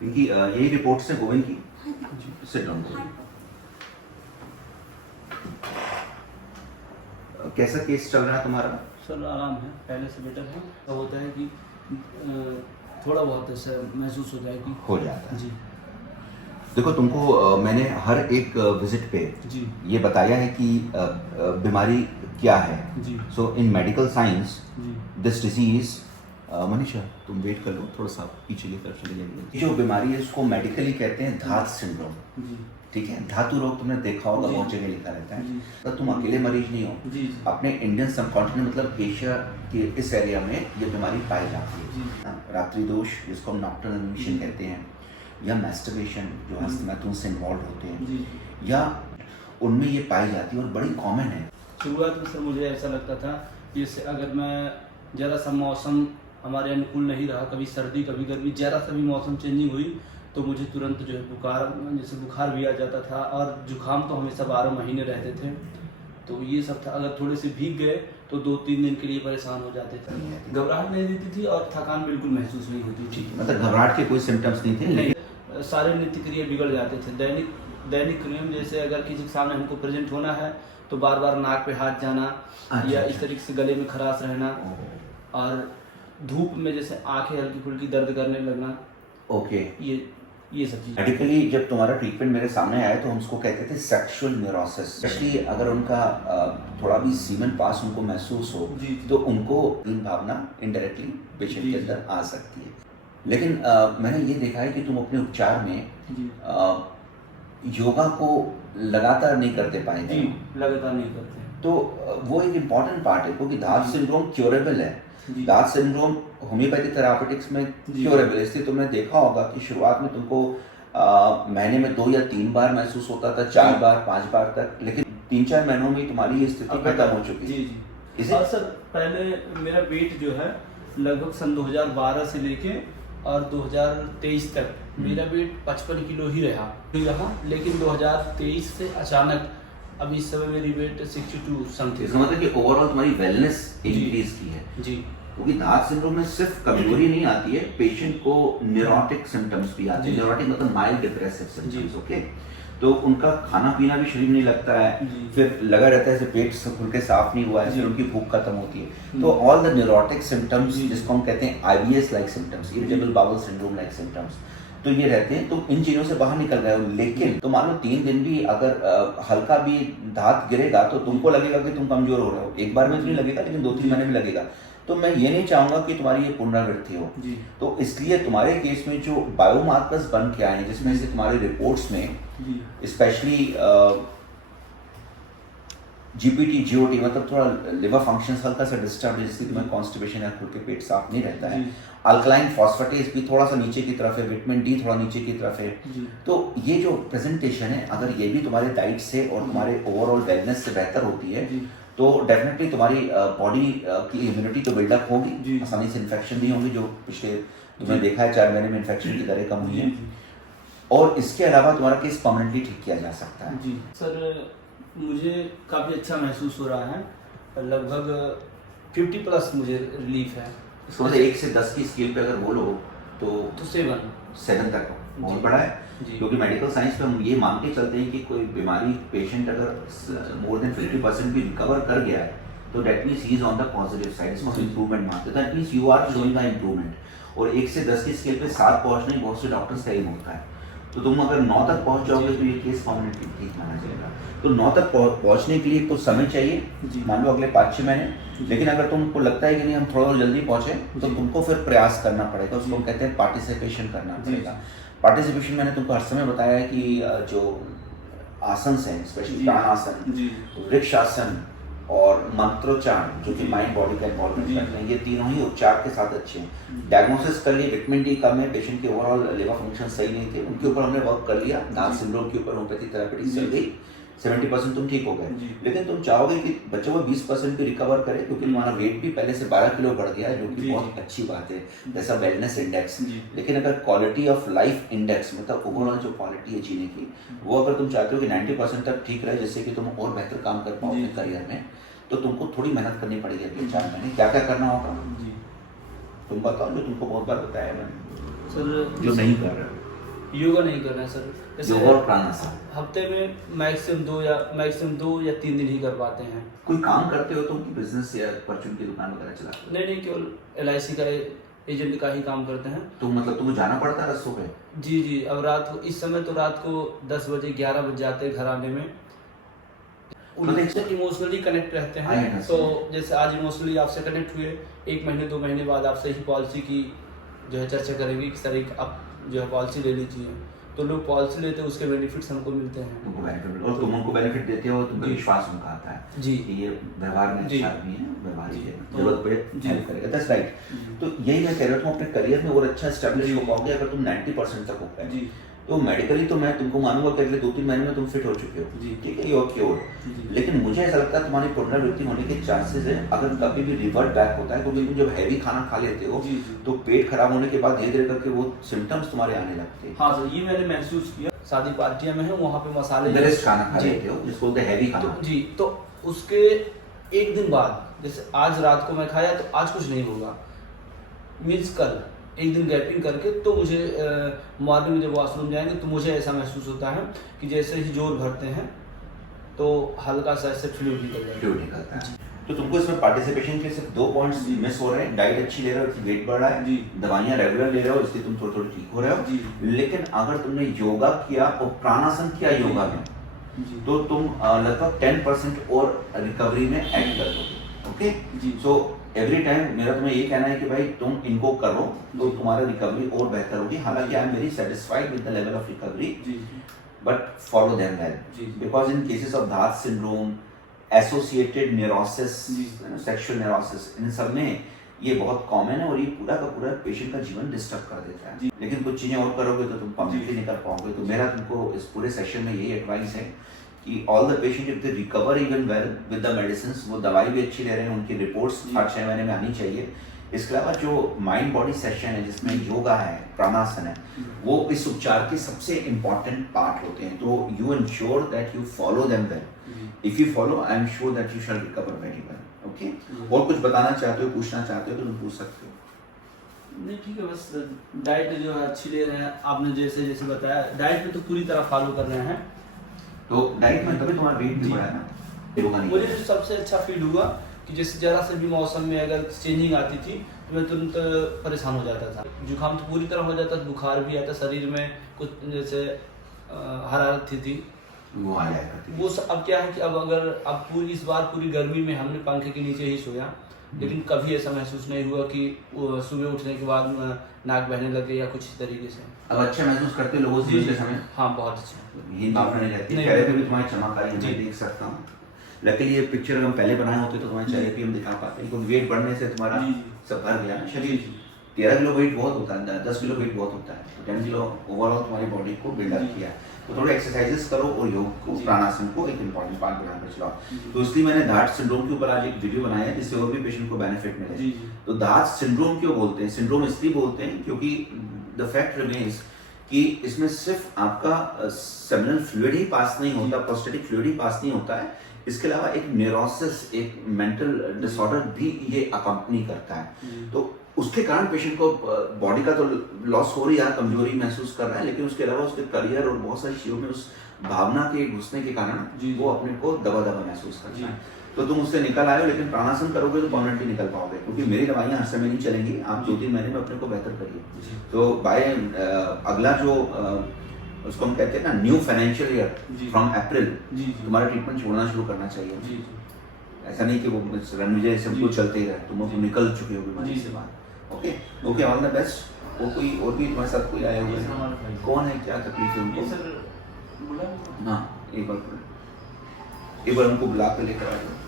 क्योंकि यही रिपोर्ट्स हैं गोविंद की। Sit down. कैसा केस चल रहा है तुम्हारा? सर आराम है, पहले से बेटर है। तो होता है कि थोड़ा बहुत ऐसा महसूस होता है कि हो जाता है जी। देखो तुमको मैंने हर एक विजिट पे जी ये बताया है कि बीमारी क्या है। जी सो इन मेडिकल साइंस जी दिस डिजीज, मनीषा तुम वेट कर लो थोड़ा सा पीछे की तरफ चले जाइए। जो बीमारी है उसको मेडिकली कहते हैं धात सिंड्रोम। जी ठीक है, धातु रोग तुमने देखा होगा, जी। बहुत जगह लिखा रहता है। जी। तो तुम अकेले मरीज नहीं हो। जी जी अपने इंडियन सबकॉन्टिनेंट मतलब एशिया के इस एरिया में ये बीमारी पाई जाती है। जी। रात्रि दोष जिसको हम नॉक्टर्नल एमिशन जी। कहते हैं, या मैस्टरबेशन जो हस्तमैथुन से इन्वॉल्व होते हैं, जी। या उनमें ये पाई जाती है और बड़ी कॉमन है। शुरुआत में सर मुझे ऐसा लगता था जैसे अगर मैं ज़रा सा मौसम हमारे अनुकूल नहीं रहा, कभी सर्दी कभी गर्मी, ज़रा सा भी मौसम चेंजिंग हुई तो मुझे तुरंत जो है बुखार भी आ जाता था, और जुकाम तो हमेशा 12 महीने रहते थे। तो ये सब था, अगर थोड़े से भीग गए तो 2-3 दिन के लिए परेशान हो जाते थे। घबराहट नहीं देती थी और थकान बिल्कुल महसूस नहीं होती थी। मतलब घबराहट के कोई सिम्टम्स नहीं थे? नहीं, सारे नित्य क्रिया बिगड़ जाते थे। दैनिक क्रिया में जैसे अगर किसी के सामने हमको प्रेजेंट होना है तो बार बार नाक पे हाथ जाना, या इस तरीके से गले में खराश रहना, और धूप में जैसे आंखें हल्की फुल्की दर्द करने लगना। ओके। ये सब चीज़ मेडिकली जब तुम्हारा ट्रीटमेंट मेरे सामने आया तो हम उसको कहते थे सेक्सुअल न्यूरोसिस। स्पेशली अगर उनका थोड़ा भी सीमन पास उनको महसूस हो जी। तो उनको इन भावना इनडायरेक्टली पेशेंट जी। के अंदर आ सकती है। लेकिन मैंने ये देखा है कि तुम अपने उपचार में जी योगा को लगातार नहीं करते पाए थे। जी लगातार नहीं करते। तो वो एक इम्पॉर्टेंट पार्ट है, क्योंकि धात सिंड्रोम क्योरेबल है। जी। धात सिंड्रोम होम्योपैथी थेरापेटिक्स में क्योरेबल है, इसलिए तुमने देखा होगा कि शुरुआत में तुमको महीने में 2 या 3 बार महसूस होता था, 4 बार 5 बार तक, लेकिन 3-4 महीनों में तुम्हारी ये स्थिति खत्म हो चुकी जी है। जी। इसे और सर पहले मेरा वेट जो है लगभग सन 2012 से लेके और 2023 तक मेरा वेट 55 किलो ही रहा, लेकिन 2023 से अचानक अब इस समय मेरी वेट 62 समथिंग। इसका मतलब कि ओवरऑल तुम्हारी वेलनेस इंक्रीज की है। जी। क्योंकि धात सिंड्रोम में सिर्फ कमजोरी नहीं आती है, पेशेंट को न्यूरोटिक सिम्टम्स भी आते हैं। जी। न्यूरोटिक मतलब माइल्ड डिप्रेसिव सिम्टम्स। जी। ओके, तो उनका खाना पीना भी शरीर नहीं लगता है, जी। फिर लगा रहता है जैसे पेट खुल के साफ नहीं हुआ है, जी। फिर उनकी भूख खत्म होती है। तो ऑल द न्यूरोटिक सिम्टम्स जी। जिसको हम कहते हैं IBS like symptoms, irritable bowel syndrome like symptoms, तो ये रहते हैं। तो इन चीजों से बाहर निकल रहे हो, लेकिन तो मान लो 3 दिन भी अगर हल्का भी धात गिरेगा तो तुमको लगेगा कि तुम कमजोर हो रहे हो। एक बार में तो नहीं लगेगा, लेकिन 2-3 महीने में लगेगा। तो मैं ये नहीं चाहूंगा कि तुम्हारी ये पुनरावृत्ति हो। जी। तो इसलिए तुम्हारे केस में जो बायोमार्कर्स बन के आए हैं, जिसमें से तुम्हारे रिपोर्ट्स में जी। स्पेशली GPT GOT मतलब थोड़ा लिवर फंक्शन हल्का सा डिस्टर्ब है, जिससे तुम्हें कॉन्स्टिपेशन या खुल के पेट साफ नहीं रहता है। जी। अल्कलाइन फॉस्फेटेज भी थोड़ा सा नीचे की तरफ है, विटामिन D थोड़ा नीचे की तरफ है। जी। तो ये जो प्रेजेंटेशन है, अगर ये भी तुम्हारे डाइट से और तुम्हारे ओवरऑल वेलनेस से बेहतर होती है जी। तो डेफिनेटली तुम्हारी बॉडी की इम्यूनिटी तो बिल्डअप होगी, जी। आसानी से इन्फेक्शन नहीं होंगी, जो पिछले तुमने देखा है 4 महीने में इन्फेक्शन की दरें कम हुई हैं। और इसके अलावा तुम्हारा केस परमानेंटली ठीक किया जा सकता है। जी सर, मुझे काफ़ी अच्छा महसूस हो रहा है, लगभग 50 प्लस मुझे रिलीफ है। इसको मतलब 1 से 10 की स्केल पे अगर बोलो तो 7 तक बहुत बड़ा है। जी। क्योंकि मेडिकल साइंस पे हम ये मान के चलते हैं कि कोई बीमारी पेशेंट अगर मोर देन 50% भी रिकवर कर गया है तो that means he is on the positive side, इसको इंप्रूवमेंट मानते हैं। That means you are showing the improvement. और 1 से 10 की स्केल पे 7 पहुंचना ही बहुत से डॉक्टर्स का एम होता है। तो तुम अगर 9 तक पहुंच जाओगे तो ये केस परमानेंटली ठीक माना जाएगा। तो 9 तक पहुंचने के लिए तो समय चाहिए, मान लो अगले 5-6 महीने। लेकिन अगर तुमको लगता है कि नहीं हम थोड़ा और जल्दी पहुंचे तो तुमको फिर प्रयास करना पड़ेगा, उसको कहते हैं पार्टिसिपेशन करना पड़ेगा। पार्टिसिपेशन मैंने तुमको हर समय बताया है कि जो आसन हैं, स्पेशली प्राणासन, वृक्षासन और मंत्रोच्चारण, जो कि माइंड बॉडी का इन्वॉल्वमेंट करते हैं, ये तीनों ही उपचार के साथ अच्छे हैं। डायग्नोसिस कर लिए, विटामिन D कम है, पेशेंट के ओवरऑल लिवर फंक्शन सही नहीं थे, उनके ऊपर हमने वर्क कर लिया। धात सिंड्रोम के ऊपर होम्योपैथी थेरेपेटिक्स चल गई, 70% तुम ठीक हो गए। लेकिन तुम चाहोगे कि बच्चों को 20% भी रिकवर करे, क्योंकि तुम्हारा वेट भी पहले से 12 किलो बढ़ गया है, जो कि बहुत अच्छी बात है, जैसा वेलनेस इंडेक्स। लेकिन अगर क्वालिटी ऑफ लाइफ इंडेक्स मतलब ओवरऑल जो क्वालिटी है जीने की, वो अगर तुम चाहते हो कि 90% तक ठीक रहे, जिससे कि तुम और बेहतर काम कर पाओ अपने करियर में, तो तुमको थोड़ी मेहनत करनी पड़ेगी अगले 4 महीने। क्या क्या करना होगा तुम बताओ, जो तुमको बहुत बार बताया मैंने, सर जो नहीं कर रहे हो। योगा नहीं करना है सर। जैसे योगा और प्राणायाम हफ्ते में मैक्सिमम 2 या 3 दिन ही कर पाते हैं। कोई काम करते हो तुम कि बिजनेस या परचून की दुकान वगैरह चलाते हो? नहीं, केवल LIC का एजेंट का ही काम करते हैं। तो मतलब तुमको जाना पड़ता है रस्तों पे? जी, अब रात को, इस समय तो रात को 10 बजे 11 बज जाते हैं घर आने में। उनसे इमोशनली कनेक्ट रहते हैं। तो जैसे आज इमोशनली आपसे कनेक्ट हुए, 1 महीने 2 महीने बाद आपसे ही पॉलिसी की जो है चर्चा करेंगे कि सर एक आप जो है पॉलिसी ले लीजिए। तो लोग पॉलिसी लेते हैं, उसके बेनिफिट्स हमको मिलते हैं। तुमको बेनिफिट, और तुम उनको बेनिफिट देते हो, तुमको विश्वास उनका आता है जी कि ये व्यवहार में जी। अच्छा आदमी है, व्यवहारिक है, तो- जरूरत पे जी। हेल्प करेगा। That's right. तो यही मैं कह रहा हूँ, तुम अपने करियर में और अच्छा एस्टेब्लिश हो पाओगे अगर तुम 90% तक हो पाए। जी तो मेडिकली तो मैं तुमको मानूंगा कि अगले 2-3 महीने में तुम फिट हो चुके हो, जी। ठीक है, यू आर क्योर। जी। लेकिन मुझे ऐसा लगता है तुम्हारी पुनरावृत्ति होने के चांसेस है अगर कभी भी रिवर्ट बैक होता है, क्योंकि तुम जब हैवी खाना खा लेते हो जी। तो पेट खराब होने के बाद धीरे धीरे करके वो सिम्टम्स तुम्हारे आने लगते हैं। हाँ सर, ये मैंने महसूस किया। शादी पार्टियां में है, वहाँ पे मसाले गैरेज खाना खा जी। लेते हो जिसको बोलते हैं हैवी खाना। तो जी, तो उसके 1 दिन बाद, जैसे आज रात को मैं खाया तो आज कुछ नहीं होगा, मीन्स कल 1 दिन गैपिंग करके तो मुझे मॉर्निंग में जब वॉशरूम जाएंगे तो मुझे ऐसा महसूस होता है कि जैसे ही जोर भरते हैं तो हल्का सा ऐसे फ्लूइड निकल जाता है। फ्लूइड निकलता है। तो तुमको इसमें पार्टिसिपेशन के सिर्फ 2 पॉइंट्स मिस हो रहे हैं। डाइट अच्छी ले रहे हो, वेट बढ़ रहा है, जी। दवाइयाँ रेगुलर ले रहे हो, इसलिए तुम थोड़े थोड़े ठीक हो रहे हो। जी। लेकिन अगर तुमने योगा किया और प्राणायाम किया योगा में, जी तो तुम लगभग 10% और रिकवरी में ऐड कर दोगे। ओके जी। सो एवरी टाइम मेरा तुम्हें ये कहना है कि भाई तुम इनको करो तो तुम्हारा रिकवरी और बेहतर होगी। हालांकि I am very satisfied with the level of recovery, जी बट फॉलो देम वेल, जी। Because in cases of Dhat syndrome, associated neurosis, जी। सेक्सुअल न्यूरोसिस, इन सब में ये बहुत कॉमन है और ये पूरा का पूरा पेशेंट का जीवन डिस्टर्ब कर देता है। लेकिन कुछ चीजें और करोगे तो तुम परमानेंटली निकल पाओगे। तो मेरा तुमको इस पूरे सेशन में यही एडवाइस है कि all the patient if they recover even well with the medicine, वो दवाई भी अच्छी ले रहे हैं, उनकी रिपोर्ट्स हर 6 महीने में आनी चाहिए। इसके अलावा जो माइंड बॉडी सेशन है जिसमें योगा है, प्राणायाम है, वो इस उपचार के सबसे इम्पोर्टेंट पार्ट होते हैं। तो you ensure that you follow them well. If you follow, I am sure that you shall recover very well. Okay, और कुछ बताना चाहते हो, पूछना चाहते हो तो तुम पूछ सकते हो। नहीं ठीक है, बस डाइट जो है अच्छी ले रहे हैं आपने, जैसे जैसे बताया डाइट में तो पूरी तरह फॉलो कर रहे हैं। तो डाइट में तभी तुम्हारा वेट भी बढ़ा है ना, योगा नहीं मुझे किया। जो सबसे अच्छा फील हुआ कि जैसे जरा से भी मौसम में अगर चेंजिंग आती थी तो मैं तुरंत परेशान हो जाता था। जुकाम तो पूरी तरह हो जाता था, बुखार भी आता, शरीर में कुछ जैसे हरारत थी वो आ जाएगा, ठीक है। वो अब क्या है कि अब अगर अब इस बार पूरी गर्मी में हमने पंखे के नीचे ही सोया, लेकिन कभी ऐसा महसूस नहीं हुआ कि सुबह उठने के बाद नाक बहने लगे या कुछ इस तरीके से। अब अच्छा महसूस करते हो लोगों से मिलते समय? हाँ बहुत अच्छा। ये भावना नहीं रहती, नहीं। चेहरे पे भी तुम्हारी चमक आई है, जी। मैं देख सकता हूँ। लेकिन ये पिक्चर हम पहले बनाए होते तो तुम्हारे चेहरे पे हम दिखा पाते हैं, क्योंकि वेट बढ़ने से तुम्हारा जी, जी। सब भर गया ना शरीर। 13 किलो वेट बहुत होता है, 10 किलो वेट बहुत होता है, तो 10 किलो ओवरऑल तुम्हारी बॉडी को बिल्डअप जी। किया है। तो थोड़े एक्सरसाइजेस करो और योग को, जी। प्राणायाम को एक इंपॉर्टेंट पार्ट बनाकर चलाओ। जी। तो इसलिए मैंने दाद सिंड्रोम के ऊपर आज एक वीडियो बनाया है जिससे और भी पेशेंट को बेनिफिट मिले। जी, जी। तो दाद सिंड्रोम क्यों बोलते हैं? सिंड्रोम इसलिए बोलते हैं क्योंकि द फैक्ट रिमेन्स कि इसमें सिर्फ आपका सेमिनल फ्लूइड ही पास नहीं होता, प्रोस्टेटिक फ्लूइड ही पास नहीं होता है, इसके अलावा एक न्यूरोसिस, एक मेंटल डिसऑर्डर भी ये अकम्पनी करता है। तो उसके कारण पेशेंट को बॉडी का तो लॉस हो रही है, कमजोरी महसूस कर रहा है, लेकिन उसके अलावा उसके करियर और बहुत सारी चीजों में उस भावना के घुसने के कारण वो अपने को दबा दबा महसूस करता है। तो तुम उससे निकल आए हो, लेकिन प्राणायाम करोगे तो परमानेंटली निकल पाओगे, क्योंकि मेरी दवाइयाँ हर समय नहीं चलेंगी। आप 2-3 महीने में अपने को बेहतर करिए। तो बाय अगला जो उसको हम कहते हैं ना new financial year, from April तुम्हारा ट्रीटमेंट छोड़ना शुरू करना चाहिए। ऐसा नहीं कि वो रणविजय सब कुछ चलते ही रहे, तुम निकल चुके हो बीमारी से बाहर। Okay okay, all the best. वो कोई और भी तुम्हारे साथ कोई आया हुआ है? कौन है, क्या तकलीफ है उनको? हाँ, एक बार उनको बुला कर लेकर आ जाओ।